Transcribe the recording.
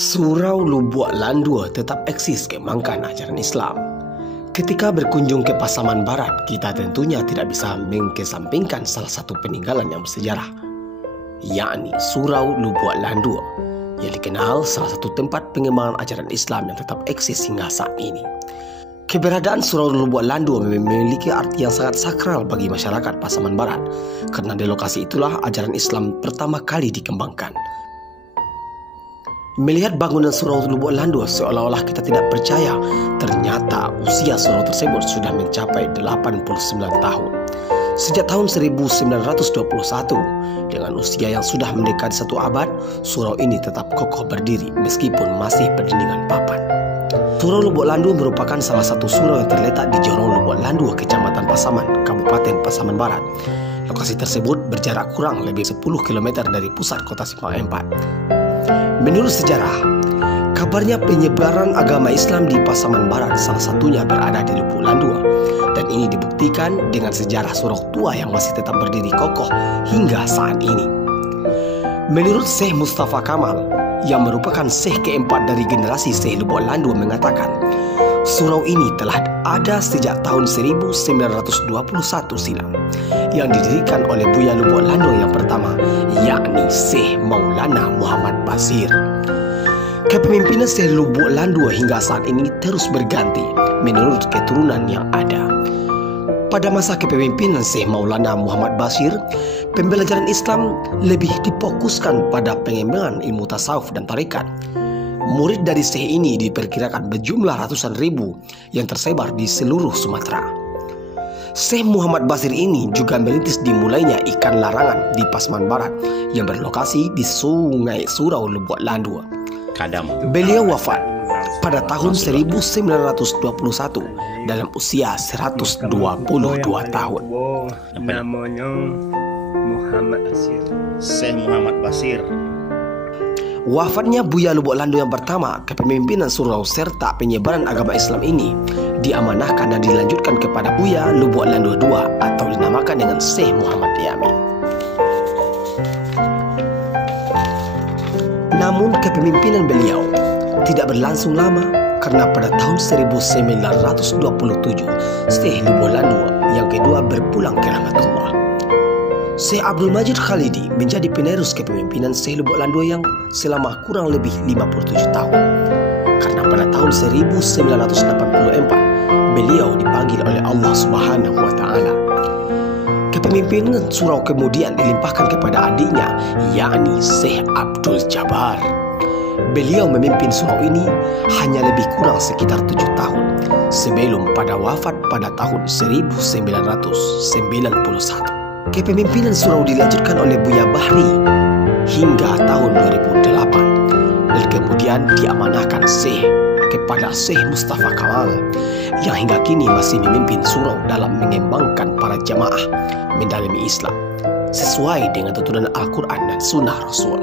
Surau Lubuk Landua tetap eksis kembangkan ajaran Islam. Ketika berkunjung ke Pasaman Barat, kita tentunya tidak bisa mengesampingkan salah satu peninggalan yang bersejarah, yakni Surau Lubuk Landua, yang dikenal salah satu tempat pengembangan ajaran Islam yang tetap eksis hingga saat ini. Keberadaan Surau Lubuk Landua memiliki arti yang sangat sakral bagi masyarakat Pasaman Barat, karena di lokasi itulah ajaran Islam pertama kali dikembangkan. Melihat bangunan Surau Lubuk Landua seolah-olah kita tidak percaya, ternyata usia surau tersebut sudah mencapai 89 tahun. Sejak tahun 1921, dengan usia yang sudah mendekati 1 abad, surau ini tetap kokoh berdiri meskipun masih berdindingan papan. Surau Lubuk Landua merupakan salah satu surau yang terletak di Jorong Lubuk Landua, Kecamatan Pasaman, Kabupaten Pasaman Barat. Lokasi tersebut berjarak kurang lebih 10 km dari pusat kota Simpang Empat. Menurut sejarah, kabarnya penyebaran agama Islam di Pasaman Barat salah satunya berada di Lubuk Landua, dan ini dibuktikan dengan sejarah surau tua yang masih tetap berdiri kokoh hingga saat ini. Menurut Syekh Mustafa Kamal, yang merupakan Syekh keempat dari generasi Syekh Lubuk Landua, mengatakan surau ini telah ada sejak tahun 1921 silam, yang didirikan oleh Buya Lubuk Landua yang pertama, yakni Syekh Maulana Muhammad Basir. Kepemimpinan Syekh Lubuk Landua hingga saat ini terus berganti menurut keturunan yang ada. Pada masa kepemimpinan Syekh Maulana Muhammad Basir, pembelajaran Islam lebih difokuskan pada pengembangan ilmu tasawuf dan tarekat. Murid dari Syekh ini diperkirakan berjumlah ratusan ribu yang tersebar di seluruh Sumatera. Syekh Muhammad Basir ini juga merintis dimulainya ikan larangan di Pasaman Barat yang berlokasi di Sungai Surau Lubuk Landua. Beliau wafat pada tahun 1921 dalam usia 122 tahun. Namanya Muhammad Basir. Syekh Muhammad Basir. Wafatnya Buya Lubuk Landua yang pertama, kepemimpinan surau serta penyebaran agama Islam ini diamanahkan dan dilanjutkan kepada Buya Lubuk Landua II atau dinamakan dengan Syekh Muhammad Yamin. Namun kepemimpinan beliau tidak berlangsung lama, karena pada tahun 1927 Syekh Lubuk Landua yang kedua berpulang ke rahmatullah. Syekh Abdul Majid Khalidi menjadi penerus kepemimpinan Syekh Lubuk Landua yang selama kurang lebih 57 tahun. Karena pada tahun 1984 beliau dipanggil oleh Allah Subhanahu wa Ta'ala. Kepemimpinan surau kemudian dilimpahkan kepada adiknya, yakni Syekh Abdul Jabbar. Beliau memimpin surau ini hanya lebih kurang sekitar 7 tahun sebelum pada wafat pada tahun 1991. Kepemimpinan surau dilanjutkan oleh Buya Bahri hingga tahun 2008, dan kemudian diamanahkan Syekh kepada Syekh Mustafa Kamal yang hingga kini masih memimpin surau dalam mengembangkan para jamaah mendalami Islam sesuai dengan tuntunan Al-Quran dan Sunnah Rasul.